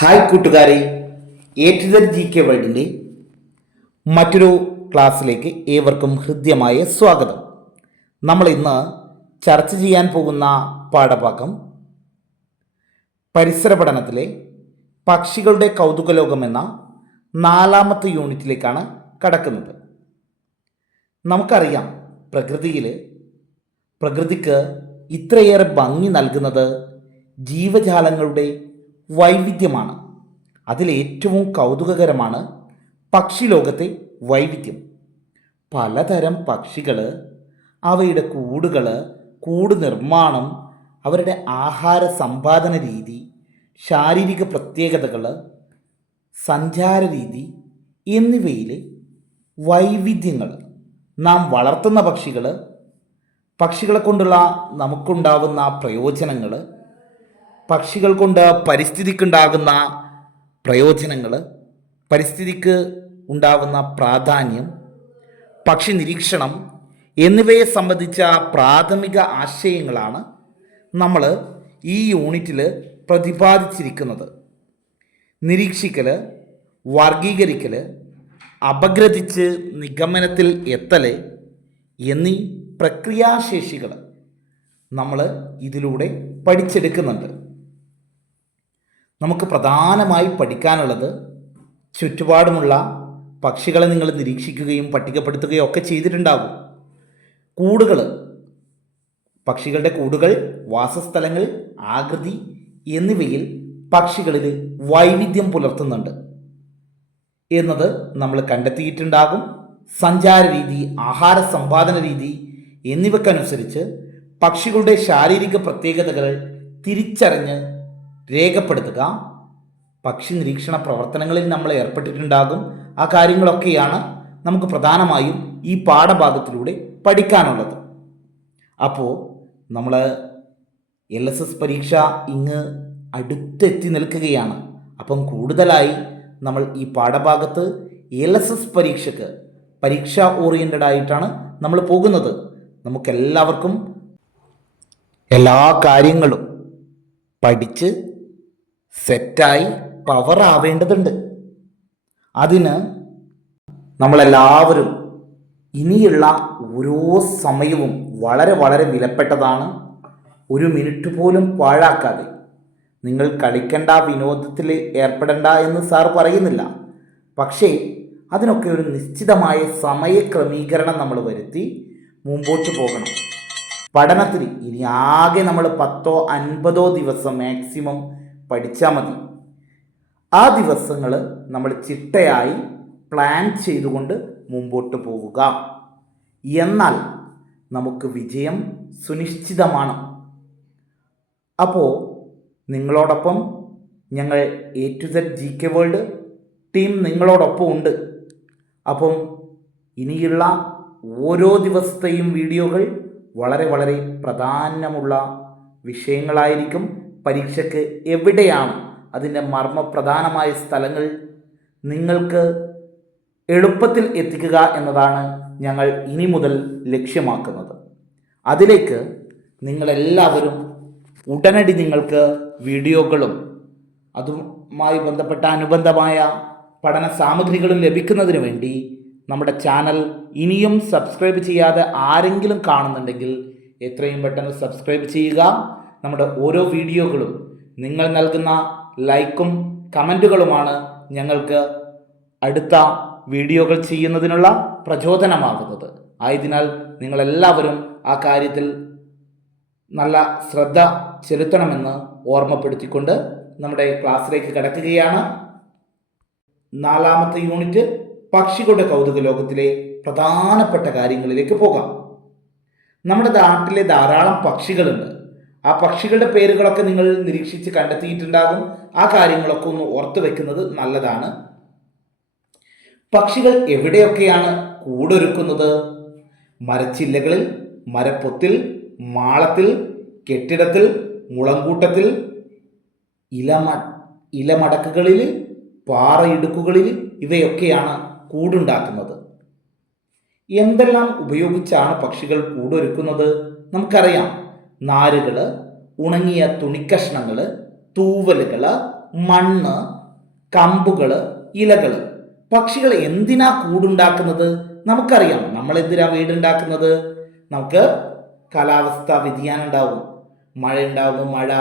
Hi കൂട്ടുകാരെ. ഏറ്റുതൽ G K വേൾഡിന്റെ മറ്റൊരു ക്ലാസ്സിലേക്ക് ഏവർക്കും ഹൃദ്യമായ സ്വാഗതം. നമ്മൾ ഇന്ന് ചർച്ച ചെയ്യാൻ പോകുന്ന പാഠഭാഗം പരിസര പഠനത്തിലെ പക്ഷികളുടെ കൗതുകലോകം എന്ന നാലാമത്തെ യൂണിറ്റിലേക്കാണ് കടക്കുന്നത്. നമുക്കറിയാം പ്രകൃതിയിൽ പ്രകൃതിക്ക് ഇത്രയേറെ ഭംഗി നൽകുന്നത് ജീവജാലങ്ങളുടെ വൈവിധ്യമാണ്. അതിലേറ്റവും കൗതുകകരമാണ് പക്ഷിലോകത്തെ വൈവിധ്യം. പലതരം പക്ഷികൾ അവയുടെ കൂടുകൾ കൂട് നിർമ്മാണം അവരുടെ ആഹാര സമ്പാദന രീതി ശാരീരിക പ്രത്യേകതകൾ സഞ്ചാര രീതി എന്നിവയിലെ വൈവിധ്യങ്ങൾ. നാം വളർത്തുന്ന പക്ഷികൾ പക്ഷികളെ കൊണ്ടുള്ള നമുക്കുണ്ടാവുന്ന പ്രയോജനങ്ങൾ പക്ഷികൾ കൊണ്ട് പരിസ്ഥിതിക്കുണ്ടാകുന്ന പ്രയോജനങ്ങൾ പരിസ്ഥിതിക്ക് ഉണ്ടാവുന്ന പ്രാധാന്യം പക്ഷി നിരീക്ഷണം എന്നിവയെ സംബന്ധിച്ച പ്രാഥമിക ആശയങ്ങളാണ് നമ്മൾ ഈ യൂണിറ്റിൽ പ്രതിപാദിച്ചിരിക്കുന്നത്. നിരീക്ഷിക്കൽ വർഗീകരിക്കൽ അപഗ്രഥിച്ച് നിഗമനത്തിൽ എത്തൽ എന്നീ പ്രക്രിയാശേഷികൾ നമ്മൾ ഇതിലൂടെ പഠിച്ചെടുക്കുന്നുണ്ട്. നമുക്ക് പ്രധാനമായി പഠിക്കാനുള്ളത് ചുറ്റുപാടുമുള്ള പക്ഷികളെ നിങ്ങൾ നിരീക്ഷിക്കുകയും പട്ടികപ്പെടുത്തുകയും ഒക്കെ ചെയ്തിട്ടുണ്ടാകും. കൂടുകൾ പക്ഷികളുടെ കൂടുകൾ വാസസ്ഥലങ്ങൾ ആകൃതി എന്നിവയിൽ പക്ഷികളിൽ വൈവിധ്യം പുലർത്തുന്നുണ്ട്. എന്നത് നമ്മൾ കണ്ടെത്തിയിട്ടുണ്ടാകും. സഞ്ചാര രീതി ആഹാര സമ്പാദന രീതി എന്നിവക്കനുസരിച്ച് പക്ഷികളുടെ ശാരീരിക പ്രത്യേകതകൾ തിരിച്ചറിഞ്ഞ് രേഖപ്പെടുത്തുക. പക്ഷി നിരീക്ഷണ പ്രവർത്തനങ്ങളിൽ നമ്മൾ ഏർപ്പെട്ടിട്ടുണ്ടാകും. ആ കാര്യങ്ങളൊക്കെയാണ് നമുക്ക് പ്രധാനമായും ഈ പാഠഭാഗത്തിലൂടെ പഠിക്കാനുള്ളത്. അപ്പോൾ നമ്മൾ എൽ എസ് എസ് പരീക്ഷ ഇങ്ങ് അടുത്തെത്തി നിൽക്കുകയാണ്. അപ്പം കൂടുതലായി നമ്മൾ ഈ പാഠഭാഗത്ത് എൽ എസ് എസ് പരീക്ഷയ്ക്ക് പരീക്ഷ ഓറിയന്റഡ് ആയിട്ടാണ് നമ്മൾ പോകുന്നത്. നമുക്കെല്ലാവർക്കും എല്ലാ കാര്യങ്ങളും പഠിച്ച് സെറ്റായി പവർ ആവേണ്ടതുണ്ട്. അതിന് നമ്മളെല്ലാവരും ഇനിയുള്ള ഓരോ സമയവും വളരെ വളരെ വിലപ്പെട്ടതാണ്. ഒരു മിനിറ്റ് പോലും പാഴാക്കാതെ. നിങ്ങൾ കളിക്കേണ്ട വിനോദത്തിൽ ഏർപ്പെടേണ്ട എന്ന് സാർ പറയുന്നില്ല. പക്ഷേ അതിനൊക്കെ ഒരു നിശ്ചിതമായ സമയക്രമീകരണം നമ്മൾ വരുത്തി മുമ്പോട്ട് പോകണം. പഠനത്തിന് ഇനി ആകെ നമ്മൾ പത്തോ അൻപതോ ദിവസം മാക്സിമം പഠിച്ചാൽ മതി. ആ ദിവസങ്ങൾ നമ്മൾ ചിട്ടയായി പ്ലാൻ ചെയ്തുകൊണ്ട് മുമ്പോട്ട് പോവുക. എന്നാൽ നമുക്ക് വിജയം സുനിശ്ചിതമാണ്. അപ്പോൾ നിങ്ങളോടൊപ്പം ഞങ്ങൾ A to Z G K world team നിങ്ങളോടൊപ്പം ഉണ്ട്. അപ്പം ഇനിയുള്ള ഓരോ ദിവസത്തെയും വീഡിയോകൾ വളരെ വളരെ പ്രധാനമുള്ള വിഷയങ്ങളായിരിക്കും. പരീക്ഷയ്ക്ക് എവിടെയാണ് അതിന്റെ മർമ്മപ്രധാനമായ സ്ഥലങ്ങൾ? നിങ്ങൾക്ക് എളുപ്പത്തിൽ എത്തിക്കുക എന്നതാണ് ഞങ്ങൾ ഇനി മുതൽ ലക്ഷ്യമാക്കുന്നത്. അതിലേക്ക് നിങ്ങളെല്ലാവരും ഉടനടി നിങ്ങൾക്ക് വീഡിയോകളും അതുമായി ബന്ധപ്പെട്ട അനുബന്ധമായ പഠന സാമഗ്രികളും ലഭിക്കുന്നതിന് വേണ്ടി നമ്മുടെ ചാനൽ ഇനിയും സബ്സ്ക്രൈബ് ചെയ്യാതെ ആരെങ്കിലും കാണുന്നുണ്ടെങ്കിൽ എത്രയും പെട്ടെന്ന് സബ്സ്ക്രൈബ് ചെയ്യുക. നമ്മുടെ ഓരോ വീഡിയോകളും നിങ്ങൾ നൽകുന്ന ലൈക്കും കമന്റുകളുമാണ് ഞങ്ങൾക്ക് അടുത്ത വീഡിയോകൾ ചെയ്യുന്നതിനുള്ള പ്രചോദനമാകുന്നത്. ആയതിനാൽ നിങ്ങളെല്ലാവരും ആ കാര്യത്തിൽ നല്ല ശ്രദ്ധ ചെലുത്തണമെന്ന് ഓർമ്മപ്പെടുത്തിക്കൊണ്ട് നമ്മുടെ ക്ലാസ്സിലേക്ക് കടക്കുകയാണ്. നാലാമത്തെ യൂണിറ്റ് പക്ഷികളുടെ കൗതുക ലോകത്തിലെ പ്രധാനപ്പെട്ട കാര്യങ്ങളിലേക്ക് പോകാം. നമ്മുടെ നാട്ടിലെ ധാരാളം പക്ഷികളുണ്ട്. ആ പക്ഷികളുടെ പേരുകളൊക്കെ നിങ്ങൾ നിരീക്ഷിച്ച് കണ്ടെത്തിയിട്ടുണ്ടാകും. ആ കാര്യങ്ങളൊക്കെ ഒന്ന് ഓർത്തു വെക്കുന്നത് നല്ലതാണ്. പക്ഷികൾ എവിടെയൊക്കെയാണ് കൂടൊരുക്കുന്നത്? മരച്ചില്ലകളിൽ മരപ്പൊത്തിൽ മാളത്തിൽ കെട്ടിടത്തിൽ മുളങ്കൂട്ടത്തിൽ ഇലമ ഇലമടക്കുകളിൽ പാറയിടുക്കുകളിൽ ഇവയൊക്കെയാണ് കൂടുണ്ടാക്കുന്നത്. എന്തെല്ലാം ഉപയോഗിച്ചാണ് പക്ഷികൾ കൂടൊരുക്കുന്നത്? നമുക്കറിയാം. നാരുകൾ ഉണങ്ങിയ തുണിക്കഷ്ണങ്ങൾ തൂവലുകൾ മണ്ണ് കമ്പുകൾ ഇലകൾ പക്ഷികൾ എന്തിനാ കൂടുണ്ടാക്കുന്നത്? നമുക്കറിയാം. നമ്മൾ എന്തിനാ വീടുണ്ടാക്കുന്നത്? നമുക്ക് കാലാവസ്ഥ വ്യതിയാനം ഉണ്ടാവും. മഴ ഉണ്ടാവുമ്പോൾ മഴ.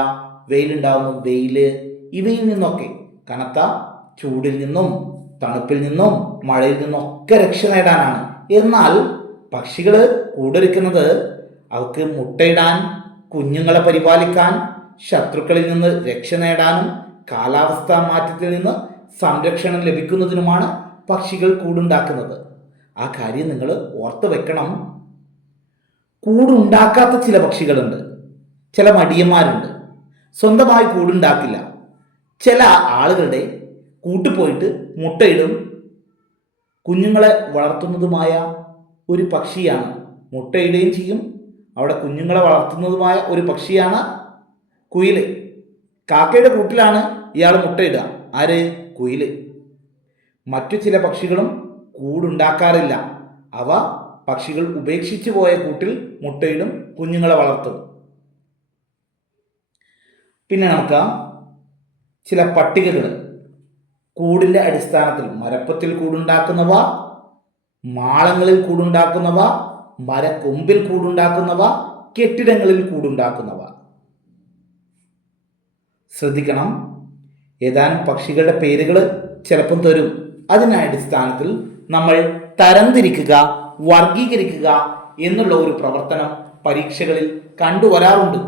വെയിലുണ്ടാവുമ്പോൾ വെയിൽ ഇവയിൽ നിന്നൊക്കെ കനത്ത ചൂടിൽ നിന്നും തണുപ്പിൽ നിന്നും മഴയിൽ നിന്നും ഒക്കെ രക്ഷ നേടാനാണ്. എന്നാൽ പക്ഷികൾ കൂടൊരുക്കുന്നത് അവർക്ക് മുട്ടയിടാൻ കുഞ്ഞുങ്ങളെ പരിപാലിക്കാൻ ശത്രുക്കളിൽ നിന്ന് രക്ഷ നേടാനും കാലാവസ്ഥാ മാറ്റത്തിൽ നിന്ന് സംരക്ഷണം ലഭിക്കുന്നതിനുമാണ് പക്ഷികൾ കൂടുണ്ടാക്കുന്നത്. ആ കാര്യം നിങ്ങൾ ഓർത്ത് വെക്കണം. കൂടുണ്ടാക്കാത്ത ചില പക്ഷികളുണ്ട്. ചില മടിയന്മാരുണ്ട്. സ്വന്തമായി കൂടുണ്ടാക്കില്ല. ചില ആളുകളുടെ കൂട്ടുപോയിട്ട് മുട്ടയിടും. കുഞ്ഞുങ്ങളെ വളർത്തുന്നതുമായ ഒരു പക്ഷിയാണ് മുട്ടയിടുകയും ചെയ്യും. അവിടെ കുഞ്ഞുങ്ങളെ വളർത്തുന്നതുമായ ഒരു പക്ഷിയാണ് കുയിൽ കാക്കയുടെ കൂട്ടിലാണ് ഇയാൾ മുട്ടയിടുക ആര്? കുയിൽ മറ്റു ചില പക്ഷികളും കൂടുണ്ടാക്കാറില്ല. അവ പക്ഷികൾ ഉപേക്ഷിച്ചു പോയ കൂട്ടിൽ മുട്ടയിടും കുഞ്ഞുങ്ങളെ വളർത്തും. പിന്നെ നമുക്ക് ചില പട്ടികകൾ. കൂടിന്റെ അടിസ്ഥാനത്തിൽ മരപ്പത്തിൽ കൂടുണ്ടാക്കുന്നവ മാളങ്ങളിൽ കൂടുണ്ടാക്കുന്നവ മരക്കൊമ്പിൽ കൂടുണ്ടാക്കുന്നവ കെട്ടിടങ്ങളിൽ കൂടുണ്ടാക്കുന്നവ. ശ്രദ്ധിക്കണം. ഏതാനും പക്ഷികളുടെ പേരുകൾ ചിലപ്പം തരും. അതിനടിസ്ഥാനത്തിൽ നമ്മൾ തരംതിരിക്കുക വർഗീകരിക്കുക എന്നുള്ള ഒരു പ്രവർത്തനം പരീക്ഷകളിൽ കണ്ടുവരാറുണ്ട്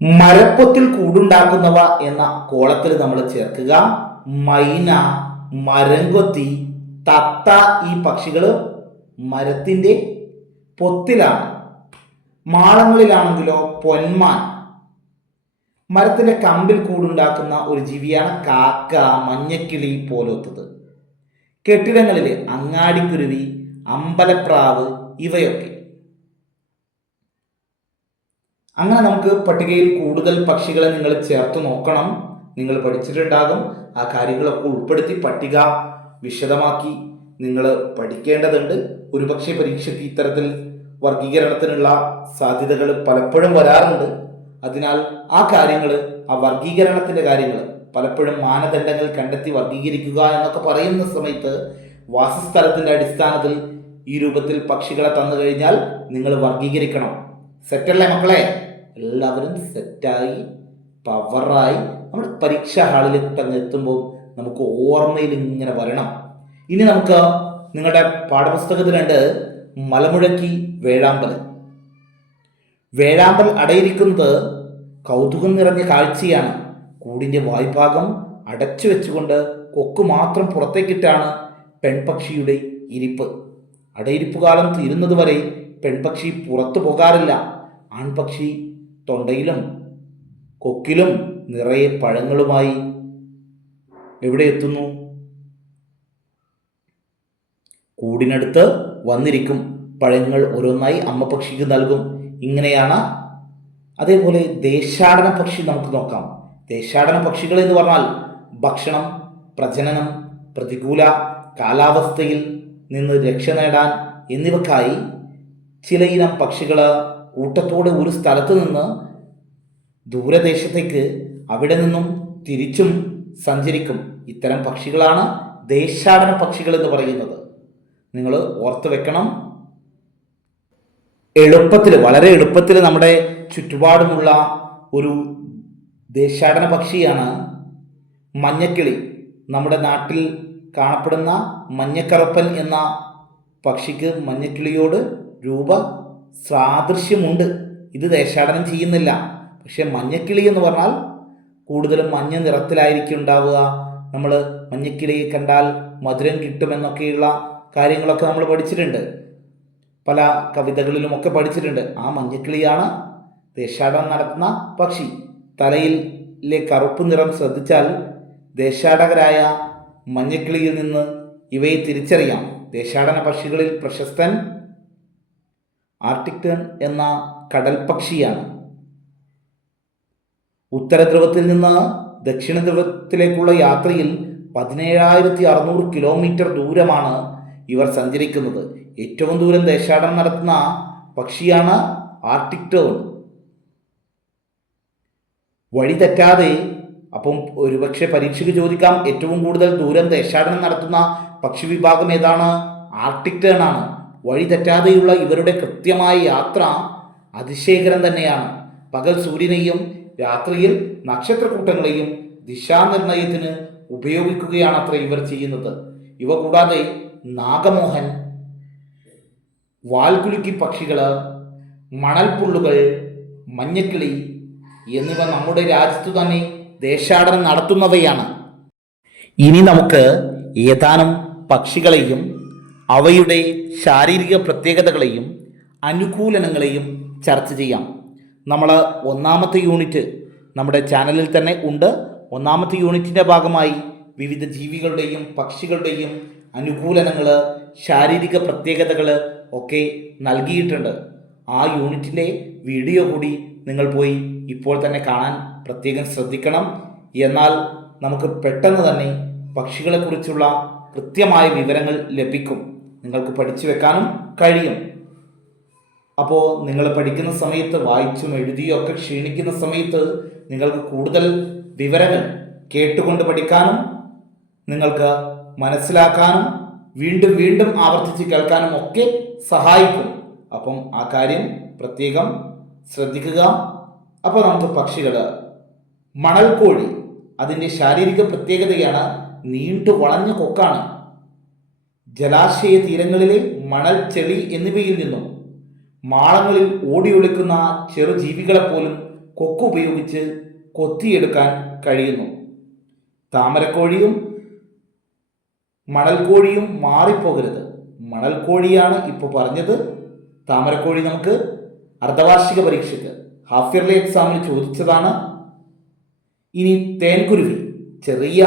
മരപ്പൊത്തിൽ കൂടുണ്ടാക്കുന്നവ എന്ന കോളത്തിൽ നമ്മൾ ചേർക്കുക. മൈന മരംകൊത്തി തത്ത ഈ പക്ഷികൾ മരത്തിന്റെ പൊത്തിലാണ്. മാളങ്ങളിലാണെങ്കിലോ പൊന്മാൻ. മരത്തിന്റെ കമ്പിൽ കൂടുണ്ടാക്കുന്ന ഒരു ജീവിയാണ് കാക്ക മഞ്ഞക്കിളി പോലത്തത്. കെട്ടിടങ്ങളിൽ അങ്ങാടിക്കുരുവി അമ്പലപ്രാവ് ഇവയൊക്കെ. അങ്ങനെ നമുക്ക് പട്ടികയിൽ കൂടുതൽ പക്ഷികളെ നിങ്ങൾ ചേർത്ത് നോക്കണം. നിങ്ങൾ പഠിച്ചിട്ടുണ്ടാകും. ആ കാര്യങ്ങളൊക്കെ ഉൾപ്പെടുത്തി പട്ടിക വിശദമാക്കി. നിങ്ങൾ പഠിക്കേണ്ടതുണ്ട്. ഒരുപക്ഷെ പരീക്ഷയ്ക്ക് ഇത്തരത്തിൽ വർഗീകരണത്തിനുള്ള സാധ്യതകൾ പലപ്പോഴും വരാറുണ്ട്. അതിനാൽ ആ കാര്യങ്ങൾ ആ വർഗീകരണത്തിന്റെ കാര്യങ്ങൾ പലപ്പോഴും മാനദണ്ഡങ്ങൾ കണ്ടെത്തി വർഗീകരിക്കുക എന്നൊക്കെ പറയുന്ന സമയത്ത് വാസസ്ഥലത്തിന്റെ അടിസ്ഥാനത്തിൽ ഈ രൂപത്തിൽ പക്ഷികളെ തന്നു കഴിഞ്ഞാൽ നിങ്ങൾ വർഗീകരിക്കണം സെറ്റല്ലേ മക്കളെ? എല്ലാവരും സെറ്റായി പവറായി നമ്മൾ പരീക്ഷാ ഹാളിൽ തന്നെ എത്തുമ്പോൾ നമുക്ക് ഓർമ്മയിൽ ഇങ്ങനെ വരണം. ഇനി നമുക്ക് നിങ്ങളുടെ പാഠപുസ്തകത്തിലുണ്ട് മലമുഴക്കി വേഴാമ്പൽ. വേഴാമ്പൽ അടയിരിക്കുന്നത് കൗതുകം നിറഞ്ഞ കാഴ്ചയാണ്. കൂടിന്റെ വായ്ഭാഗം അടച്ചു വെച്ചുകൊണ്ട് കൊക്ക് മാത്രം പുറത്തേക്കിട്ടാണ് പെൺപക്ഷിയുടെ ഇരിപ്പ്. അടയിരിപ്പ് കാലം തീരുന്നതുവരെ പെൺപക്ഷി പുറത്തു പോകാറില്ല. ആൺപക്ഷി തൊണ്ടയിലും കൊക്കിലും നിറയെ പഴങ്ങളുമായി. എവിടെ എത്തുന്നു? കൂടിനടുത്ത് വന്നിരിക്കും. പഴങ്ങൾ ഓരോന്നായി അമ്മ പക്ഷിക്ക് നൽകും. ഇങ്ങനെയാണ് അതേപോലെ ദേശാടന പക്ഷി നമുക്ക് നോക്കാം. ദേശാടന പക്ഷികൾ എന്ന് പറഞ്ഞാൽ ഭക്ഷണം പ്രജനനം പ്രതികൂല കാലാവസ്ഥയിൽ നിന്ന് രക്ഷ നേടാൻ എന്നിവക്കായി ചില ഇനം പക്ഷികൾ കൂട്ടത്തോടെ ഒരു സ്ഥലത്ത് നിന്ന് ദൂരദേശത്തേക്ക് അവിടെ നിന്നും തിരിച്ചും സഞ്ചരിക്കും. ഇത്തരം പക്ഷികളാണ് ദേശാടന പക്ഷികൾ എന്ന് പറയുന്നത്. നിങ്ങൾ ഓർത്ത് വെക്കണം. എളുപ്പത്തിൽ വളരെ എളുപ്പത്തിൽ നമ്മുടെ ചുറ്റുപാടുമുള്ള ഒരു ദേശാടന പക്ഷിയാണ് മഞ്ഞക്കിളി. നമ്മുടെ നാട്ടിൽ കാണപ്പെടുന്ന മഞ്ഞക്കറപ്പൻ എന്ന പക്ഷിക്ക് മഞ്ഞക്കിളിയോട് രൂപ സാദൃശ്യമുണ്ട്. ഇത് ദേശാടനം ചെയ്യുന്നില്ല. പക്ഷേ മഞ്ഞക്കിളി എന്ന് പറഞ്ഞാൽ കൂടുതലും മഞ്ഞ നിറത്തിലായിരിക്കും ഉണ്ടാവുക. നമ്മൾ മഞ്ഞക്കിളിയെ കണ്ടാൽ മധുരം കിട്ടുമെന്നൊക്കെയുള്ള കാര്യങ്ങളൊക്കെ നമ്മൾ പഠിച്ചിട്ടുണ്ട്. പല കവിതകളിലുമൊക്കെ പഠിച്ചിട്ടുണ്ട്. ആ മഞ്ഞക്കിളിയാണ് ദേശാടനം നടത്തുന്ന പക്ഷി. തലയിലെ കറുപ്പ് നിറം ശ്രദ്ധിച്ചാൽ ദേശാടകരായ മഞ്ഞക്കിളിയിൽ നിന്ന് ഇവയെ തിരിച്ചറിയാം. ദേശാടന പക്ഷികളിൽ പ്രശസ്തൻ ആർട്ടിക് ടേൺ എന്ന കടൽ പക്ഷിയാണ്. ഉത്തരധ്രുവത്തിൽ നിന്ന് ദക്ഷിണ ധ്രുവത്തിലേക്കുള്ള യാത്രയിൽ പതിനേഴായിരത്തി അറുന്നൂറ് കിലോമീറ്റർ ദൂരമാണ് ഇവർ സഞ്ചരിക്കുന്നത്. ഏറ്റവും ദൂരം ദേശാടനം നടത്തുന്ന പക്ഷിയാണ് ആർട്ടിക് ടേൺ. വഴി തെറ്റാതെ അപ്പം ഒരുപക്ഷെ പരീക്ഷയ്ക്ക് ചോദിക്കാം ഏറ്റവും കൂടുതൽ ദൂരം ദേശാടനം നടത്തുന്ന പക്ഷി വിഭാഗം ഏതാണ്? ആർട്ടിക് ടേൺ ആണ്. വഴി തെറ്റാതെയുള്ള ഇവരുടെ കൃത്യമായ യാത്ര അതിശയകരം തന്നെയാണ്. പകൽ സൂര്യനെയും രാത്രിയിൽ നക്ഷത്രക്കൂട്ടങ്ങളെയും ദിശാനിർണയത്തിന് ഉപയോഗിക്കുകയാണ് അത്ര ഇവർ ചെയ്യുന്നത്. ഇവ കൂടാതെ നാഗമോഹൻ വാൽകുലുക്കി പക്ഷികൾ മണൽപ്പുള്ളുകൾ മഞ്ഞക്കിളി എന്നിവ നമ്മുടെ രാജ്യത്തു തന്നെ ദേശാടനം നടത്തുന്നവയാണ്. ഇനി നമുക്ക് ഏതാനും പക്ഷികളെയും അവയുടെ ശാരീരിക പ്രത്യേകതകളെയും അനുകൂലനങ്ങളെയും ചർച്ച ചെയ്യാം. നമ്മൾ ഒന്നാമത്തെ യൂണിറ്റ് നമ്മുടെ ചാനലിൽ തന്നെ ഉണ്ട്. ഒന്നാമത്തെ യൂണിറ്റിന്റെ ഭാഗമായി വിവിധ ജീവികളുടെയും പക്ഷികളുടെയും അനുകൂലനങ്ങൾ ശാരീരിക പ്രത്യേകതകൾ ഒക്കെ നൽകിയിട്ടുണ്ട്. ആ യൂണിറ്റിന്റെ വീഡിയോ കൂടി നിങ്ങൾ പോയി ഇപ്പോൾ തന്നെ കാണാൻ പ്രത്യേകം ശ്രദ്ധിക്കണം. എന്നാൽ നമുക്ക് പെട്ടെന്ന് തന്നെ പക്ഷികളെക്കുറിച്ചുള്ള കൃത്യമായ വിവരങ്ങൾ ലഭിക്കും. നിങ്ങൾക്ക് പഠിച്ചു വെക്കാനും കഴിയും. അപ്പോൾ നിങ്ങൾ പഠിക്കുന്ന സമയത്ത് വായിച്ചും എഴുതിയും ഒക്കെ ക്ഷീണിക്കുന്ന സമയത്ത് നിങ്ങൾക്ക് കൂടുതൽ വിവരങ്ങൾ കേട്ടുകൊണ്ട് പഠിക്കാനും നിങ്ങൾക്ക് മനസ്സിലാക്കാനും വീണ്ടും വീണ്ടും ആവർത്തിച്ച് കേൾക്കാനും ഒക്കെ സഹായിക്കും. അപ്പം ആ കാര്യം പ്രത്യേകം ശ്രദ്ധിക്കുക. അപ്പോൾ നമുക്ക് പക്ഷികൾ മണൽക്കോഴി. അതിന്റെ ശാരീരിക പ്രത്യേകതയാണ് നീണ്ടു വളഞ്ഞ കൊക്കാണ്. ജലാശയ തീരങ്ങളിലെ മണൽ ചെളി എന്നിവയിൽ നിന്നും മാളങ്ങളിൽ ഓടിയൊളിക്കുന്ന ചെറുജീവികളെപ്പോലും കൊക്കുപയോഗിച്ച് കൊത്തിയെടുക്കാൻ കഴിയുന്നു. താമരക്കോഴിയും മണൽക്കോഴിയും മാറിപ്പോകരുത്. മണൽക്കോഴിയാണ് ഇപ്പോൾ പറഞ്ഞത്. താമരക്കോഴി നമുക്ക് അർദ്ധവാർഷിക പരീക്ഷയ്ക്ക് ഹാഫ് ഇയർലി എക്സാമിന് ചോദിച്ചതാണ്. ഇനി തേൻകുരുവി ചെറിയ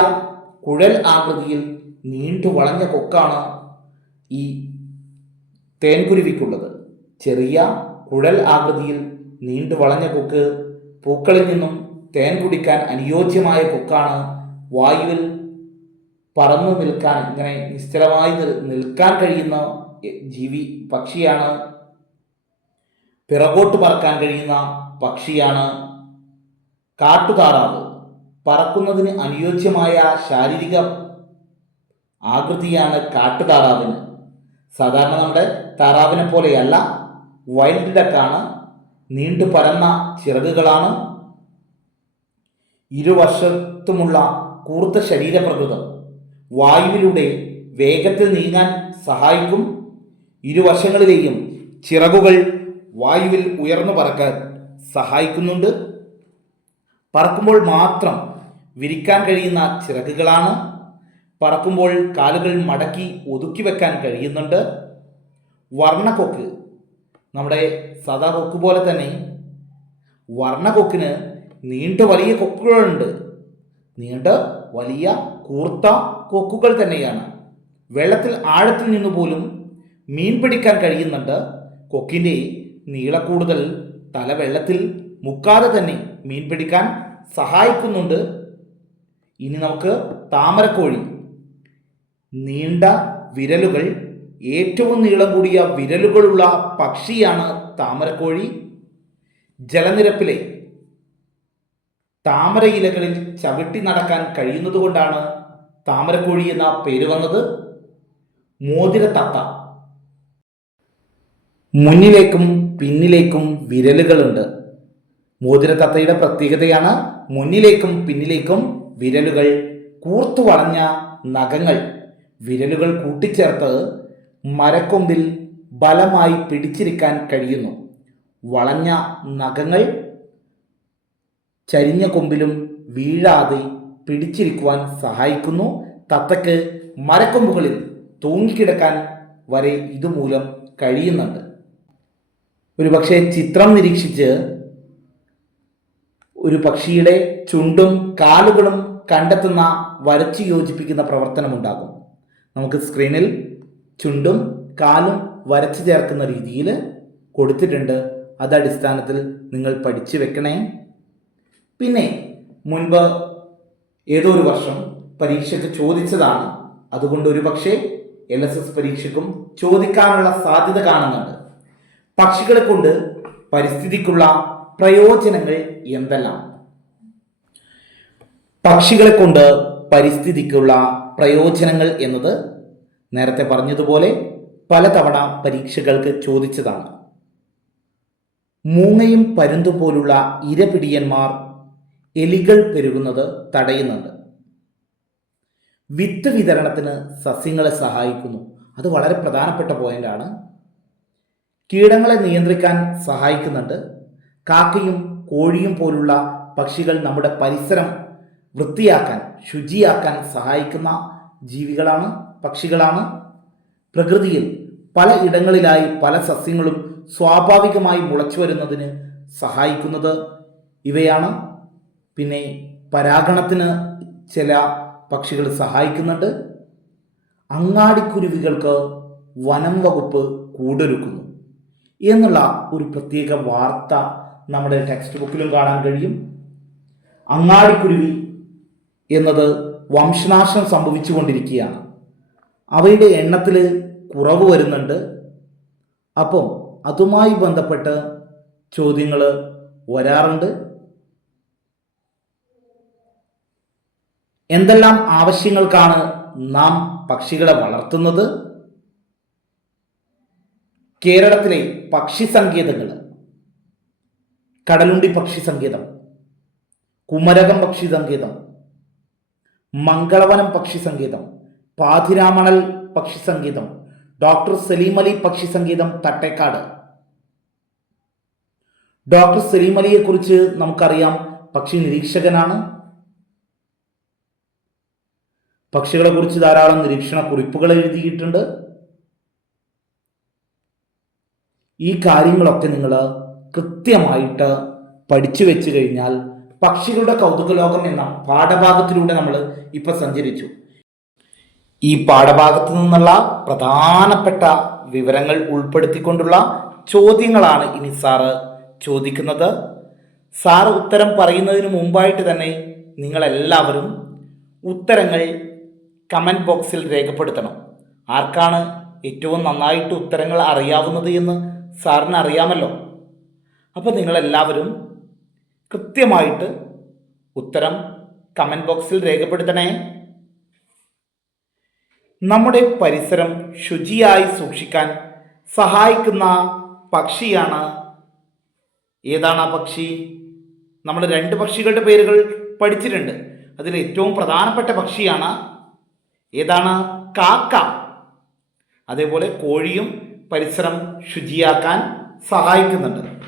കുഴൽ ആകൃതിയിൽ നീണ്ടു വളഞ്ഞ കൊക്കാണ് ഈ തേൻകുരുവിക്കുള്ളത്. ചെറിയ കുഴൽ ആകൃതിയിൽ നീണ്ടു വളഞ്ഞ കൊക്ക് പൂക്കളിൽ നിന്നും തേൻ കുടിക്കാൻ അനുയോജ്യമായ കൊക്കാണ് വായുവിൽ പറന്നു നിൽക്കാൻ ഇങ്ങനെ നിശ്ചലമായി നിൽക്കാൻ കഴിയുന്ന ജീവി പക്ഷിയാണ് പിറകോട്ട് പറക്കാൻ കഴിയുന്ന പക്ഷിയാണ് കാട്ടുതാറാവ്. പറക്കുന്നതിന് അനുയോജ്യമായ ശാരീരിക ആകൃതിയാണ് കാട്ടുതാറാവിന്. സാധാരണ നമ്മുടെ താറാവിനെ പോലെയല്ല വൈൽഡ് ഡക്കാണ് നീണ്ടു പരന്ന ചിറകുകളാണ് ഇരുവശത്തുമുള്ള കൂർത്ത ശരീരപ്രകൃതം. വായുവിലൂടെ വേഗത്തിൽ നീങ്ങാൻ സഹായിക്കും. ഇരുവശങ്ങളിലെയും ചിറകുകൾ വായുവിൽ ഉയർന്നു പറക്കാൻ സഹായിക്കുന്നുണ്ട്. പറക്കുമ്പോൾ മാത്രം വിരിക്കാൻ കഴിയുന്ന ചിറകുകളാണ്. പറക്കുമ്പോൾ കാലുകൾ മടക്കി ഒതുക്കി വെക്കാൻ കഴിയുന്നുണ്ട്. വർണക്കൊക്ക് നമ്മുടെ സദാ കൊക്ക് പോലെ തന്നെ വർണക്കൊക്കിന് നീണ്ട വലിയ കൊക്കുകളുണ്ട്. നീണ്ട വലിയ കൂർത്ത കൊക്കുകൾ തന്നെയാണ്. വെള്ളത്തിൽ ആഴത്തിൽ നിന്ന് പോലും മീൻ പിടിക്കാൻ കഴിയുന്നുണ്ട്. കൊക്കിന്റെ നീളക്കൂടുതൽ തല വെള്ളത്തിൽ മുക്കാതെ തന്നെ മീൻ പിടിക്കാൻ സഹായിക്കുന്നുണ്ട്. ഇനി നമുക്ക് താമരക്കോഴി. നീണ്ട വിരലുകൾ ഏറ്റവും നീളം കൂടിയ വിരലുകളുള്ള പക്ഷിയാണ് താമരക്കോഴി. ജലനിരപ്പിലെ താമര ഇലകളിൽ ചവിട്ടി നടക്കാൻ കഴിയുന്നതുകൊണ്ടാണ് താമരക്കോഴി എന്ന പേര് വന്നത് മോതിരത്തത്ത. മുന്നിലേക്കും പിന്നിലേക്കും വിരലുകളുണ്ട്. മോതിരത്തത്തയുടെ പ്രത്യേകതയാണ് മുന്നിലേക്കും പിന്നിലേക്കും വിരലുകൾ കൂർത്തു വളഞ്ഞ നഖങ്ങൾ. വിരലുകൾ കൂട്ടിച്ചേർത്ത് മരക്കൊമ്പിൽ ബലമായി പിടിച്ചിരിക്കാൻ കഴിയുന്നു. വളഞ്ഞ നഖങ്ങൾ ചരിഞ്ഞ കൊമ്പിലും വീഴാതെ പിടിച്ചിരിക്കുവാൻ സഹായിക്കുന്നു. തത്തയ്ക്ക് മരക്കൊമ്പുകളിൽ തൂങ്ങിക്കിടക്കാൻ വരെ ഇതുമൂലം കഴിയുന്നുണ്ട്. ഒരു പക്ഷേ ചിത്രം നിരീക്ഷിച്ച് ഒരു പക്ഷിയുടെ ചുണ്ടും കാലുകളും കണ്ടെത്തുന്ന വരച്ചു യോജിപ്പിക്കുന്ന പ്രവർത്തനമുണ്ടാകും. നമുക്ക് സ്ക്രീനിൽ ചുണ്ടും കാലും വരച്ചു ചേർക്കുന്ന രീതിയിൽ കൊടുത്തിട്ടുണ്ട്. അത് അടിസ്ഥാനത്തിൽ നിങ്ങൾ പഠിച്ചു വെക്കണേ. പിന്നെ മുൻപ് ഏതോ ഒരു വർഷം പരീക്ഷയ്ക്ക് ചോദിച്ചതാണ്. അതുകൊണ്ട് ഒരു പക്ഷേ എൽ എസ് എസ് പരീക്ഷയ്ക്കും ചോദിക്കാനുള്ള സാധ്യത കാണുന്നുണ്ട്. പക്ഷികളെ കൊണ്ട് പരിസ്ഥിതിക്കുള്ള പ്രയോജനങ്ങൾ എന്തെല്ലാം? പക്ഷികളെ കൊണ്ട് പരിസ്ഥിതിക്കുള്ള പ്രയോജനങ്ങൾ എന്നത് നേരത്തെ പറഞ്ഞതുപോലെ പലതവണ പരീക്ഷകൾക്ക് ചോദിച്ചതാണ്. മൂങ്ങയും പരുന്തു പോലുള്ള ഇരപിടിയന്മാർ എലികൾ പെരുകുന്നത് തടയുന്നുണ്ട്. വിത്ത് വിതരണത്തിന് സസ്യങ്ങളെ സഹായിക്കുന്നു. അത് വളരെ പ്രധാനപ്പെട്ട പോയിന്റാണ് കീടങ്ങളെ നിയന്ത്രിക്കാൻ സഹായിക്കുന്നുണ്ട്. കാക്കയും കോഴിയും പോലുള്ള പക്ഷികൾ നമ്മുടെ പരിസരം വൃത്തിയാക്കാൻ ശുചിയാക്കാൻ സഹായിക്കുന്ന ജീവികളാണ് പക്ഷികളാണ്. പ്രകൃതിയിൽ പല ഇടങ്ങളിലായി പല സസ്യങ്ങളും സ്വാഭാവികമായി മുളച്ചു വരുന്നതിന് സഹായിക്കുന്നത് ഇവയാണ്. പിന്നെ പരാഗണത്തിന് ചില പക്ഷികൾ സഹായിക്കുന്നുണ്ട്. അങ്ങാടിക്കുരുവികൾക്ക് വനം വകുപ്പ് കൂടൊരുക്കുന്നു എന്നുള്ള ഒരു പ്രത്യേക വാർത്ത നമ്മുടെ ടെക്സ്റ്റ് ബുക്കിലും കാണാൻ കഴിയും. അങ്ങാടിക്കുരുവി എന്നത് വംശനാശം സംഭവിച്ചുകൊണ്ടിരിക്കുകയാണ്. അവയുടെ എണ്ണത്തിൽ കുറവ് വരുന്നുണ്ട്. അപ്പം അതുമായി ബന്ധപ്പെട്ട് ചോദ്യങ്ങൾ വരാറുണ്ട്. എന്തെല്ലാം ആവശ്യങ്ങൾക്കാണ് നാം പക്ഷികളെ വളർത്തുന്നത്? കേരളത്തിലെ പക്ഷി സങ്കേതങ്ങൾ കടലുണ്ടി പക്ഷി സങ്കേതം കുമരകം പക്ഷി സങ്കേതം മംഗളവനം പക്ഷി സങ്കേതം പാതിരാമണൽ പക്ഷി സങ്കേതം ഡോക്ടർ സലീം അലി പക്ഷി സങ്കേതം തട്ടേക്കാട്. ഡോക്ടർ സലീം അലിയെക്കുറിച്ച് നമുക്കറിയാം പക്ഷി നിരീക്ഷകനാണ്. പക്ഷികളെ കുറിച്ച് ധാരാളം നിരീക്ഷണ കുറിപ്പുകൾ എഴുതിയിട്ടുണ്ട്. ഈ കാര്യങ്ങളൊക്കെ നിങ്ങൾ കൃത്യമായിട്ട് പഠിച്ചു വെച്ച് കഴിഞ്ഞാൽ പക്ഷികളുടെ കൗതുക ലോകം എന്ന പാഠഭാഗത്തിലൂടെ നമ്മൾ ഇപ്പൊ സഞ്ചരിച്ചു. ഈ പാഠഭാഗത്തു നിന്നുള്ള പ്രധാനപ്പെട്ട വിവരങ്ങൾ ഉൾപ്പെടുത്തിക്കൊണ്ടുള്ള ചോദ്യങ്ങളാണ് ഇനി സാറ് ചോദിക്കുന്നത്. സാർ ഉത്തരം പറയുന്നതിന് മുമ്പായിട്ട് തന്നെ നിങ്ങളെല്ലാവരും ഉത്തരങ്ങൾ കമന്റ് ബോക്സിൽ രേഖപ്പെടുത്തണം. ആർക്കാണ് ഏറ്റവും നന്നായിട്ട് ഉത്തരങ്ങൾ അറിയാവുന്നത് എന്ന് സാറിന് അറിയാമല്ലോ. അപ്പോൾ നിങ്ങളെല്ലാവരും കൃത്യമായിട്ട് ഉത്തരം കമന്റ് ബോക്സിൽ രേഖപ്പെടുത്തണേ. നമ്മുടെ പരിസരം ശുചിയായി സൂക്ഷിക്കാൻ സഹായിക്കുന്ന പക്ഷിയാണ് ഏതാണ് ആ പക്ഷി? നമ്മൾ രണ്ട് പക്ഷികളുടെ പേരുകൾ പഠിച്ചിട്ടുണ്ട്. അതിൽ ഏറ്റവും പ്രധാനപ്പെട്ട പക്ഷിയാണ് ഏതാണ്? കാക്ക. അതേപോലെ കോഴിയും പരിസരം ശുചിയാക്കാൻ സഹായിക്കുന്നുണ്ട്.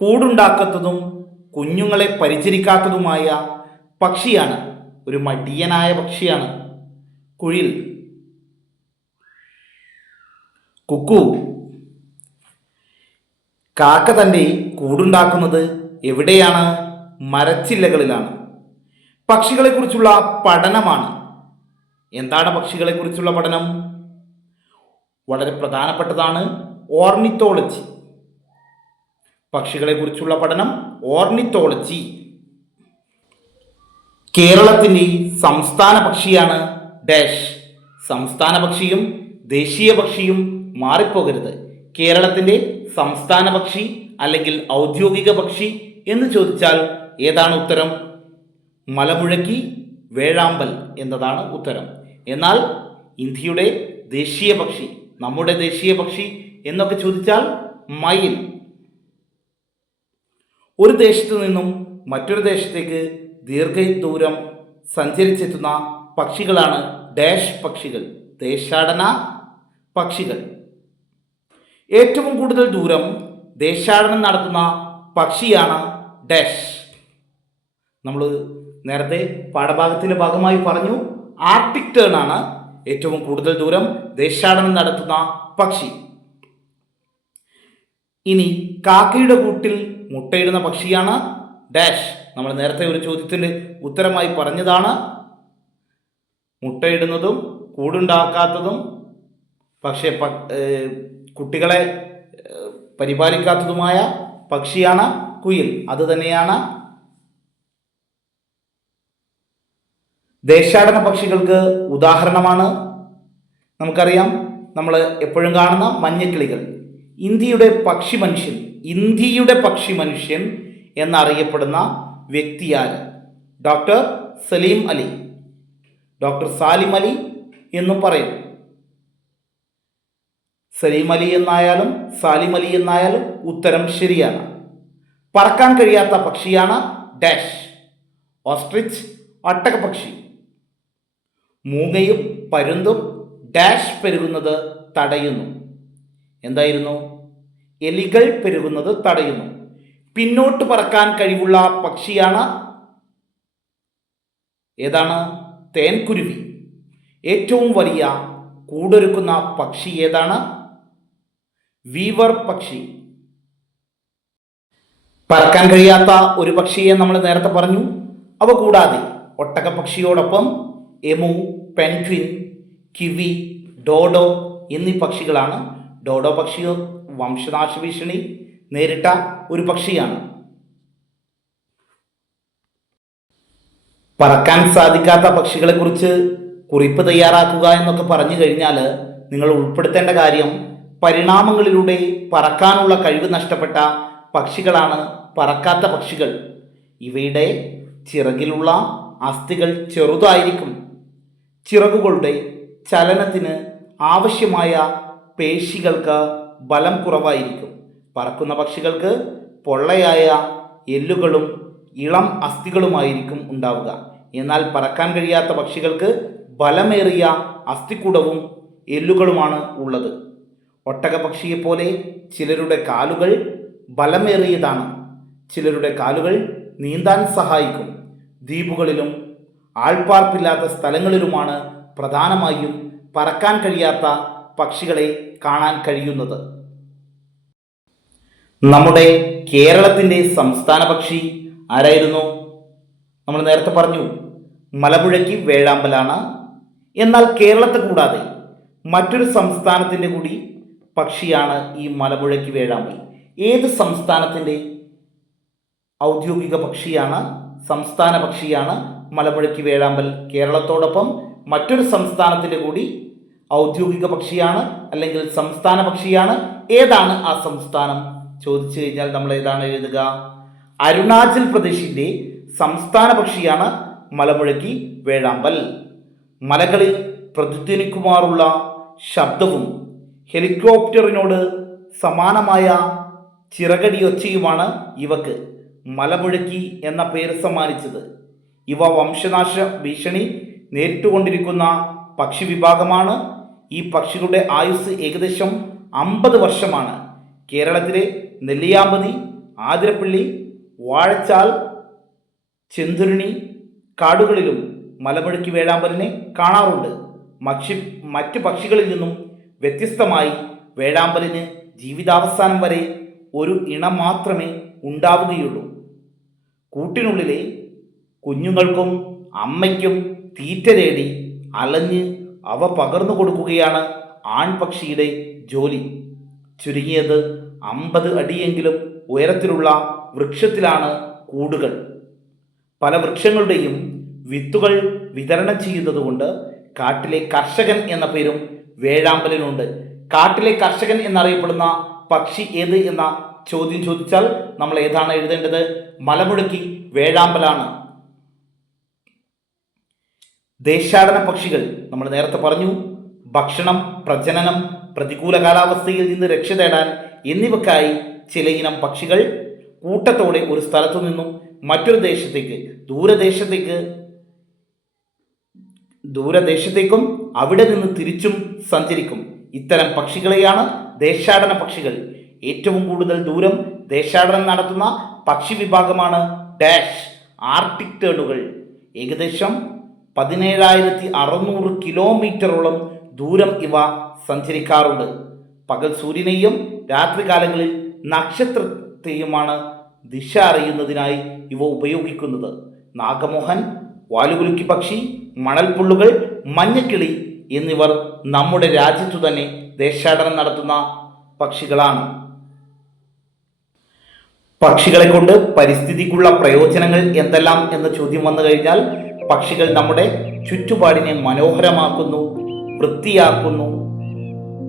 കൂടുണ്ടാക്കാത്തതും കുഞ്ഞുങ്ങളെ പരിചരിക്കാത്തതുമായ പക്ഷിയാണ്. ഒരു മടിയനായ പക്ഷിയാണ്. കുഴിൽ കുക്കു. കാക്ക തന്റെ കൂടുണ്ടാക്കുന്നത് എവിടെയാണ്? മരച്ചില്ലകളിലാണ്. പക്ഷികളെക്കുറിച്ചുള്ള പഠനമാണ്. എന്താണ് പക്ഷികളെക്കുറിച്ചുള്ള പഠനം? വളരെ പ്രധാനപ്പെട്ടതാണ് ഓർണിത്തോളജി. പക്ഷികളെക്കുറിച്ചുള്ള പഠനം ഓർണിത്തോളജി. കേരളത്തിന്റെ സംസ്ഥാന പക്ഷിയാണ് ഡാഷ്. സംസ്ഥാന പക്ഷിയും ദേശീയ പക്ഷിയും മാറിപ്പോകരുത്. കേരളത്തിന്റെ സംസ്ഥാന പക്ഷി അല്ലെങ്കിൽ ഔദ്യോഗിക പക്ഷി എന്ന് ചോദിച്ചാൽ ഏതാണ് ഉത്തരം? മലമുഴക്കി വേഴാമ്പൽ എന്നതാണ് ഉത്തരം. എന്നാൽ ഇന്ത്യയുടെ ദേശീയ പക്ഷി നമ്മുടെ ദേശീയ പക്ഷി എന്നൊക്കെ ചോദിച്ചാൽ മയിൽ. ഒരു ദേശത്തു നിന്നും മറ്റൊരു ദേശത്തേക്ക് ദീർഘദൂരം സഞ്ചരിച്ചെത്തുന്ന പക്ഷികളാണ് ഡാഷ് പക്ഷികൾ ദേശാടന പക്ഷികൾ. ഏറ്റവും കൂടുതൽ ദൂരം ദേശാടനം നടത്തുന്ന പക്ഷിയാണ് ഡാഷ്. നമ്മൾ നേരത്തെ പാഠഭാഗത്തിന്റെ ഭാഗമായി പറഞ്ഞു ആർട്ടിക് ടേൺ ആണ് ഏറ്റവും കൂടുതൽ ദൂരം ദേശാടനം നടത്തുന്ന പക്ഷി. ഇനി കാക്കയുടെ കൂട്ടിൽ മുട്ടയിടുന്ന പക്ഷിയാണ് ഡാഷ്. നമ്മൾ നേരത്തെ ഒരു ചോദ്യത്തിന്റെ ഉത്തരമായി പറഞ്ഞതാണ്. മുട്ടയിടുന്നതും കൂടുണ്ടാക്കാത്തതും പക്ഷേ കുട്ടികളെ പരിപാലിക്കാത്തതുമായ പക്ഷിയാണ് കുയിൽ. അത് തന്നെയാണ് ദേശാടന പക്ഷികൾക്ക് ഉദാഹരണമാണ്. നമുക്കറിയാം നമ്മൾ എപ്പോഴും കാണുന്ന മഞ്ഞക്കിളികൾ. ഇന്ത്യയുടെ പക്ഷി മനുഷ്യൻ ഇന്ത്യയുടെ പക്ഷി മനുഷ്യൻ എന്നറിയപ്പെടുന്ന വ്യക്തിയാര് ഡോക്ടർ സലീം അലി. ഡോക്ടർ സാലിം അലി എന്നും പറയും. സലീം അലി എന്നായാലും സാലിം അലി എന്നായാലും ഉത്തരം ശരിയാണ്. പറക്കാൻ കഴിയാത്ത പക്ഷിയാണ് ഡാഷ് ഓസ്ട്രിച്ച് ഒട്ടകപക്ഷി മൂങ്ങയും പരുന്തും ഡാഷ് പെരുകുന്നത് തടയുന്നു. എന്തായിരുന്നു? എലികൾ പെരുകുന്നത് തടയുന്നു. പിന്നോട്ട് പറക്കാൻ കഴിവുള്ള പക്ഷിയാണ് ഏതാണ്? തേൻകുരുവി. ഏറ്റവും വലിയ കൂടൊരുക്കുന്ന പക്ഷി ഏതാണ്? വീവർ പക്ഷി. പറക്കാൻ കഴിയാത്ത ഒരു പക്ഷിയെ നമ്മൾ നേരത്തെ പറഞ്ഞു. അവ കൂടാതെ ഒട്ടക പക്ഷിയോടൊപ്പം എമു പെൻക്വിൻ കിവി ഡോഡോ എന്നീ പക്ഷികളാണ്. ഡോഡോ പക്ഷിയോ വംശനാശ ഭീഷണി നേരിട്ട ഒരു പക്ഷിയാണ്. പറക്കാൻ സാധിക്കാത്ത പക്ഷികളെക്കുറിച്ച് കുറിപ്പ് തയ്യാറാക്കുക എന്നൊക്കെ പറഞ്ഞു കഴിഞ്ഞാൽ നിങ്ങൾ ഉൾപ്പെടുത്തേണ്ട കാര്യം പരിണാമങ്ങളിലൂടെ പറക്കാനുള്ള കഴിവ് നഷ്ടപ്പെട്ട പക്ഷികളാണ് പറക്കാത്ത പക്ഷികൾ. ഇവയുടെ ചിറകിലുള്ള അസ്ഥികൾ ചെറുതായിരിക്കും. ചിറകുകളുടെ ചലനത്തിന് ആവശ്യമായ പേശികൾക്ക് ബലം കുറവായിരിക്കും. പറക്കുന്ന പക്ഷികൾക്ക് പൊള്ളയായ എല്ലുകളും ഇളം അസ്ഥികളുമായിരിക്കും ഉണ്ടാവുക. എന്നാൽ പറക്കാൻ കഴിയാത്ത പക്ഷികൾക്ക് ബലമേറിയ അസ്ഥിക്കുടവും എല്ലുകളുമാണ് ഉള്ളത്. ഒട്ടകപക്ഷിയെപ്പോലെ ചിലരുടെ കാലുകൾ ബലമേറിയതാണ്. ചിലരുടെ കാലുകൾ നീന്താൻ സഹായിക്കും. ദ്വീപുകളിലും ആൾപ്പാർപ്പില്ലാത്ത സ്ഥലങ്ങളിലുമാണ് പ്രധാനമായും പറക്കാൻ കഴിയാത്ത പക്ഷികളെ കാണാൻ കഴിയുന്നത്. നമ്മുടെ കേരളത്തിന്റെ സംസ്ഥാന പക്ഷി ആരായിരുന്നു? നമ്മൾ നേരത്തെ പറഞ്ഞു മലമുഴക്കി വേഴാമ്പലാണ്. എന്നാൽ കേരളത്തെ കൂടാതെ മറ്റൊരു സംസ്ഥാനത്തിന്റെ കൂടി പക്ഷിയാണ് ഈ മലമുഴക്കി വേഴാമ്പൽ. ഏത് സംസ്ഥാനത്തിന്റെ ഔദ്യോഗിക പക്ഷിയാണ് സംസ്ഥാന പക്ഷിയാണ് മലമുഴക്കി വേഴാമ്പൽ കേരളത്തോടൊപ്പം മറ്റൊരു സംസ്ഥാനത്തിന്റെ കൂടി ഔദ്യോഗിക പക്ഷിയാണ് അല്ലെങ്കിൽ സംസ്ഥാന പക്ഷിയാണ്. ഏതാണ് ആ സംസ്ഥാനം? ചോദിച്ചു കഴിഞ്ഞാൽ നമ്മൾ ഏതാണ് എഴുതുക? അരുണാചൽ പ്രദേശിന്റെ സംസ്ഥാന പക്ഷിയാണ് മലമുഴക്കി വേഴാമ്പൽ. മലകളിൽ പ്രതിധ്വനിക്കുമാറുള്ള ശബ്ദവും ഹെലികോപ്റ്ററിനോട് സമാനമായ ചിറകടിയൊച്ചയുമാണ് ഇവക്ക് മലമുഴക്കി എന്ന പേര് സമ്മാനിച്ചത്. ഇവ വംശനാശ ഭീഷണി നേരിട്ടുകൊണ്ടിരിക്കുന്ന പക്ഷി വിഭാഗമാണ്. ഈ പക്ഷികളുടെ ആയുസ് ഏകദേശം അമ്പത് വർഷമാണ്. കേരളത്തിലെ നെല്ലിയാമ്പതി ആതിരപ്പള്ളി വാഴച്ചാൽ ചെന്തുരുണി കാടുകളിലും മലമുഴക്കി വേഴാമ്പലിനെ കാണാറുണ്ട്. മക്ഷി മറ്റു പക്ഷികളിൽ നിന്നും വ്യത്യസ്തമായി വേഴാമ്പലിന് ജീവിതാവസാനം വരെ ഒരു ഇണം മാത്രമേ ഉണ്ടാവുകയുള്ളൂ. കൂട്ടിനുള്ളിലെ കുഞ്ഞുങ്ങൾക്കും അമ്മയ്ക്കും തീറ്റ തേടി അലഞ്ഞ് അവ പകർന്നു കൊടുക്കുകയാണ് ആൺപക്ഷിയുടെ ജോലി. ചുരുങ്ങിയത് അമ്പത് അടിയെങ്കിലും ഉയരത്തിലുള്ള വൃക്ഷത്തിലാണ് കൂടുകൾ. പല വൃക്ഷങ്ങളുടെയും വിത്തുകൾ വിതരണം ചെയ്യുന്നതുകൊണ്ട് കാട്ടിലെ കർഷകൻ എന്ന പേരും വേഴാമ്പലിനുണ്ട്. കാട്ടിലെ കർഷകൻ എന്നറിയപ്പെടുന്ന പക്ഷി ഏത് എന്ന ചോദ്യം ചോദിച്ചാൽ നമ്മൾ ഏതാണ് എഴുതേണ്ടത്? മലമുഴക്കി വേഴാമ്പലാണ്. ദേശാടന പക്ഷികൾ നമ്മൾ നേരത്തെ പറഞ്ഞു ഭക്ഷണം പ്രജനനം പ്രതികൂല കാലാവസ്ഥയിൽ നിന്ന് രക്ഷ തേടാൻ എന്നിവക്കായി ചിലയിനം പക്ഷികൾ കൂട്ടത്തോടെ ഒരു സ്ഥലത്തു നിന്നും മറ്റൊരു ദേശത്തേക്ക് ദൂരദേശത്തേക്ക് ദൂരദേശത്തേക്കും അവിടെ നിന്ന് തിരിച്ചും സഞ്ചരിക്കും. ഇത്തരം പക്ഷികളെയാണ് ദേശാടന പക്ഷികൾ. ഏറ്റവും കൂടുതൽ ദൂരം ദേശാടനം നടത്തുന്ന പക്ഷി വിഭാഗമാണ് ഡാഷ് ആർട്ടിക് ടേണുകൾ. ഏകദേശം പതിനേഴായിരത്തി അറുന്നൂറ് കിലോമീറ്ററോളം ദൂരം ഇവ സഞ്ചരിക്കാറുണ്ട്. പകൽ സൂര്യനെയും രാത്രികാലങ്ങളിൽ നക്ഷത്രത്തെയുമാണ് ദിശ അറിയുന്നതിനായി ഇവ ഉപയോഗിക്കുന്നത്. നാഗമോഹൻ വാലുകുലുക്കി പക്ഷി മണൽപ്പുള്ളുകൾ മഞ്ഞക്കിളി എന്നിവർ നമ്മുടെ രാജ്യത്തു തന്നെ ദേശാടനം നടത്തുന്ന പക്ഷികളാണ്. പക്ഷികളെ കൊണ്ട് പരിസ്ഥിതിക്കുള്ള പ്രയോജനങ്ങൾ എന്തെല്ലാം എന്ന ചോദ്യം വന്നു കഴിഞ്ഞാൽ പക്ഷികൾ നമ്മുടെ ചുറ്റുപാടിനെ മനോഹരമാക്കുന്നു വൃത്തിയാക്കുന്നു.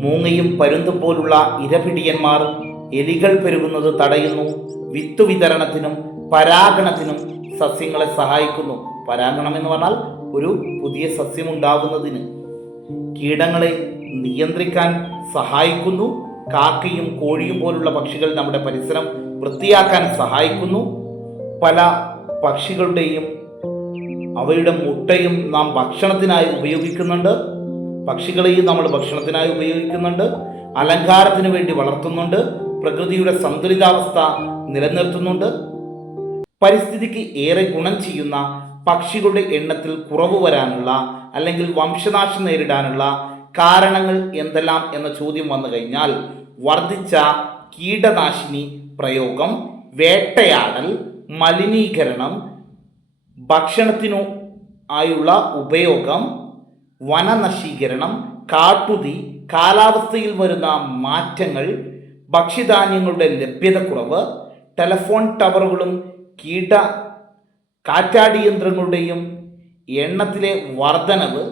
മൂങ്ങയും പരുന്തും പോലുള്ള ഇരപിടിയന്മാർ എലികൾ പെരുകുന്നത് തടയുന്നു. വിത്തു വിതരണത്തിനും പരാഗണത്തിനും സസ്യങ്ങളെ സഹായിക്കുന്നു. പരാഗണം എന്ന് പറഞ്ഞാൽ ഒരു പുതിയ സസ്യം ഉണ്ടാകുന്നതിന് കീടങ്ങളെ നിയന്ത്രിക്കാൻ സഹായിക്കുന്നു. കാക്കയും കോഴിയും പോലുള്ള പക്ഷികൾ നമ്മുടെ പരിസരം വൃത്തിയാക്കാൻ സഹായിക്കുന്നു. പല പക്ഷികളുടെയും അവയുടെ മുട്ടയും നാം ഭക്ഷണത്തിനായി ഉപയോഗിക്കുന്നുണ്ട്. പക്ഷികളെയും നമ്മൾ ഭക്ഷണത്തിനായി ഉപയോഗിക്കുന്നുണ്ട്. അലങ്കാരത്തിന് വേണ്ടി വളർത്തുന്നുണ്ട്. പ്രകൃതിയുടെ സന്തുലിതാവസ്ഥ നിലനിർത്തുന്നുണ്ട്. പരിസ്ഥിതിക്ക് ഏറെ ഗുണം ചെയ്യുന്ന പക്ഷികളുടെ എണ്ണത്തിൽ കുറവ് വരാനുള്ള അല്ലെങ്കിൽ വംശനാശം നേരിടാനുള്ള കാരണങ്ങൾ എന്തെല്ലാം എന്ന ചോദ്യം വന്നു കഴിഞ്ഞാൽ വർദ്ധിച്ച കീടനാശിനി പ്രയോഗം വേട്ടയാടൽ മലിനീകരണം ഭക്ഷണത്തിനു ആയുള്ള ഉപയോഗം വനനശീകരണം കാട്ടുതീ കാലാവസ്ഥയിൽ വരുന്ന മാറ്റങ്ങൾ ഭക്ഷ്യധാന്യങ്ങളുടെ ലഭ്യതക്കുറവ് ടെലഫോൺ ടവറുകളും കീട കാറ്റാടി യന്ത്രങ്ങളുടെയും എണ്ണത്തിലെ വർധനവ്.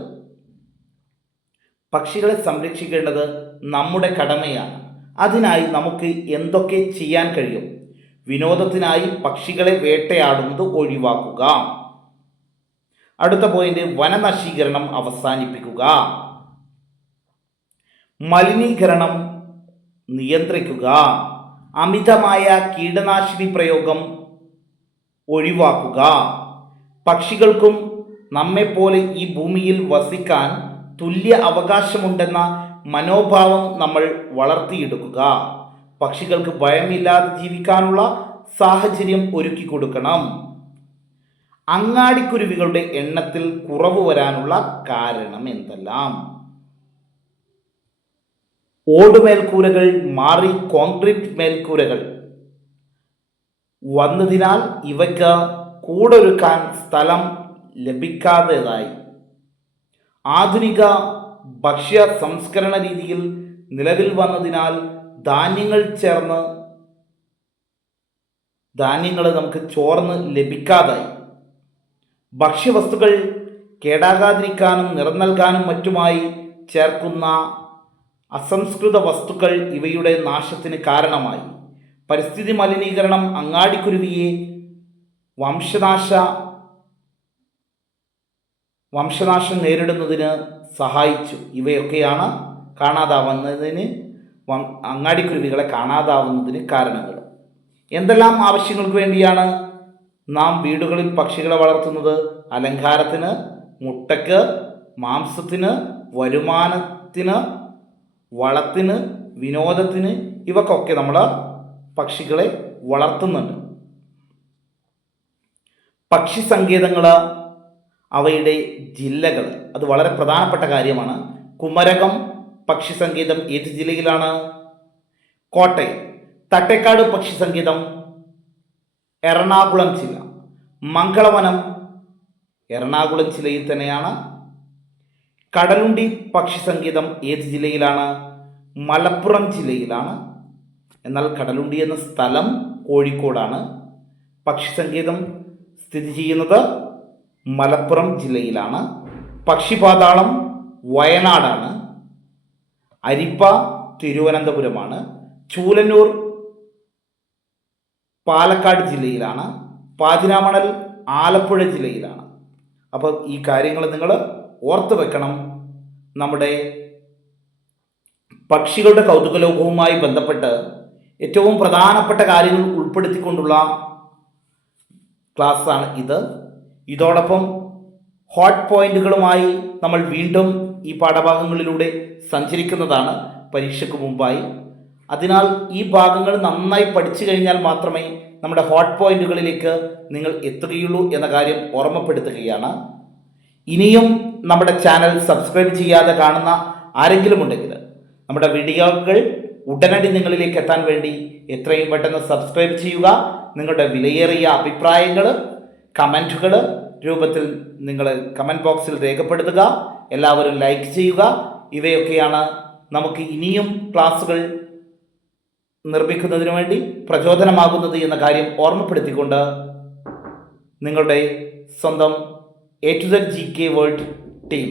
പക്ഷികളെ സംരക്ഷിക്കേണ്ടത് നമ്മുടെ കടമയാണ്. അതിനായി നമുക്ക് എന്തൊക്കെ ചെയ്യാൻ കഴിയും? വിനോദത്തിനായി പക്ഷികളെ വേട്ടയാടുന്നത് ഒഴിവാക്കുക. അടുത്ത പോയിന്റ് വനനശീകരണം അവസാനിപ്പിക്കുക. മലിനീകരണം നിയന്ത്രിക്കുക. അമിതമായ കീടനാശിനി പ്രയോഗം ഒഴിവാക്കുക. പക്ഷികൾക്കും നമ്മെപ്പോലെ ഈ ഭൂമിയിൽ വസിക്കാൻ തുല്യ അവകാശമുണ്ടെന്ന മനോഭാവം നമ്മൾ വളർത്തിയെടുക്കുക. പക്ഷികൾക്ക് ഭയമില്ലാതെ ജീവിക്കാനുള്ള സാഹചര്യം ഒരുക്കി കൊടുക്കണം. അങ്ങാടിക്കുരുവികളുടെ എണ്ണത്തിൽ കുറവ് വരാനുള്ള കാരണം എന്തെല്ലാം? ഓടുമേൽക്കൂരകൾ മാറി കോൺക്രീറ്റ് മേൽക്കൂരകൾ വന്നതിനാൽ ഇവയ്ക്ക് കൂടൊരുക്കാൻ സ്ഥലം ലഭിക്കാതെതായി. ആധുനിക ഭക്ഷ്യ സംസ്കരണ രീതിയിൽ നിലവിൽ വന്നതിനാൽ ധാന്യങ്ങൾ ചേർന്ന് ധാന്യങ്ങൾ നമുക്ക് ചോർന്ന് ലഭിക്കാതായി. ഭക്ഷ്യവസ്തുക്കൾ കേടാകാതിരിക്കാനും നിറം നൽകാനും മറ്റുമായി ചേർക്കുന്ന അസംസ്കൃത വസ്തുക്കൾ ഇവയുടെ നാശത്തിന് കാരണമായി. പരിസ്ഥിതി മലിനീകരണം അങ്ങാടിക്കുരുവിയെ വംശനാശ വംശനാശം നേരിടുന്നതിന് സഹായിച്ചു. ഇവയൊക്കെയാണ് കാണാതാവുന്നതിന് അങ്ങാടിക്കുരുവികളെ കാണാതാവുന്നതിന് കാരണങ്ങൾ. എന്തെല്ലാം ആവശ്യങ്ങൾക്ക് വേണ്ടിയാണ് നാം വീടുകളിൽ പക്ഷികളെ വളർത്തുന്നത്? അലങ്കാരത്തിന് മുട്ടയ്ക്ക് മാംസത്തിന് വരുമാനത്തിന് വളത്തിന് വിനോദത്തിന് ഇവക്കൊക്കെ നമ്മൾ പക്ഷികളെ വളർത്തുന്നുണ്ട്. പക്ഷി സങ്കേതങ്ങൾ അവയുടെ ജില്ലകൾ അത് വളരെ പ്രധാനപ്പെട്ട കാര്യമാണ്. കുമരകം പക്ഷി സംഗീതം ഏത് ജില്ലയിലാണ്? കോട്ടയം. തട്ടേക്കാട് പക്ഷി സംഗീതം എറണാകുളം ജില്ല. മംഗളവനം എറണാകുളം ജില്ലയിൽ തന്നെയാണ്. കടലുണ്ടി പക്ഷി സംഗീതം ഏത് ജില്ലയിലാണ്? മലപ്പുറം ജില്ലയിലാണ്. എന്നാൽ കടലുണ്ടി എന്ന സ്ഥലം കോഴിക്കോടാണ്. പക്ഷി സംഗീതം സ്ഥിതി ചെയ്യുന്നത് മലപ്പുറം ജില്ലയിലാണ്. പക്ഷിപാതാളം വയനാടാണ്. അരിപ്പ തിരുവനന്തപുരമാണ്. ചൂലന്നൂർ പാലക്കാട് ജില്ലയിലാണ്. പാതിരാമണൽ ആലപ്പുഴ ജില്ലയിലാണ്. അപ്പോൾ ഈ കാര്യങ്ങൾ നിങ്ങൾ ഓർത്ത് വെക്കണം. നമ്മുടെ പക്ഷികളുടെ കൗതുകലോകവുമായി ബന്ധപ്പെട്ട് ഏറ്റവും പ്രധാനപ്പെട്ട കാര്യങ്ങൾ ഉൾപ്പെടുത്തിക്കൊണ്ടുള്ള ക്ലാസ്സാണ് ഇത്. ഇതോടൊപ്പം ഹോട്ട് പോയിന്റുകളുമായി നമ്മൾ വീണ്ടും ഈ പാഠഭാഗങ്ങളിലൂടെ സഞ്ചരിക്കുന്നതാണ് പരീക്ഷയ്ക്ക് മുമ്പായി. അതിനാൽ ഈ ഭാഗങ്ങൾ നന്നായി പഠിച്ചു കഴിഞ്ഞാൽ മാത്രമേ നമ്മുടെ ഹോട്ട് പോയിന്റുകളിലേക്ക് നിങ്ങൾ എത്തുകയുള്ളൂ എന്ന കാര്യം ഓർമ്മപ്പെടുത്തുകയാണ്. ഇനിയും നമ്മുടെ ചാനൽ സബ്സ്ക്രൈബ് ചെയ്യാതെ കാണുന്ന ആരെങ്കിലും ഉണ്ടെങ്കിൽ നമ്മുടെ വീഡിയോകൾ ഉടനടി നിങ്ങളിലേക്ക് എത്താൻ വേണ്ടി എത്രയും പെട്ടെന്ന് സബ്സ്ക്രൈബ് ചെയ്യുക. നിങ്ങളുടെ വിലയേറിയ അഭിപ്രായങ്ങൾ കമന്റുകൾ രൂപത്തിൽ നിങ്ങൾ കമന്റ് ബോക്സിൽ രേഖപ്പെടുത്തുക. എല്ലാവരും ലൈക്ക് ചെയ്യുക. ഇവയൊക്കെയാണ് നമുക്ക് ഇനിയും ക്ലാസ്സുകൾ നിർമ്മിക്കുന്നതിന് വേണ്ടി പ്രചോദനമാകുന്നത് എന്ന കാര്യം ഓർമ്മപ്പെടുത്തിക്കൊണ്ട് നിങ്ങളുടെ സ്വന്തം A to the G K world team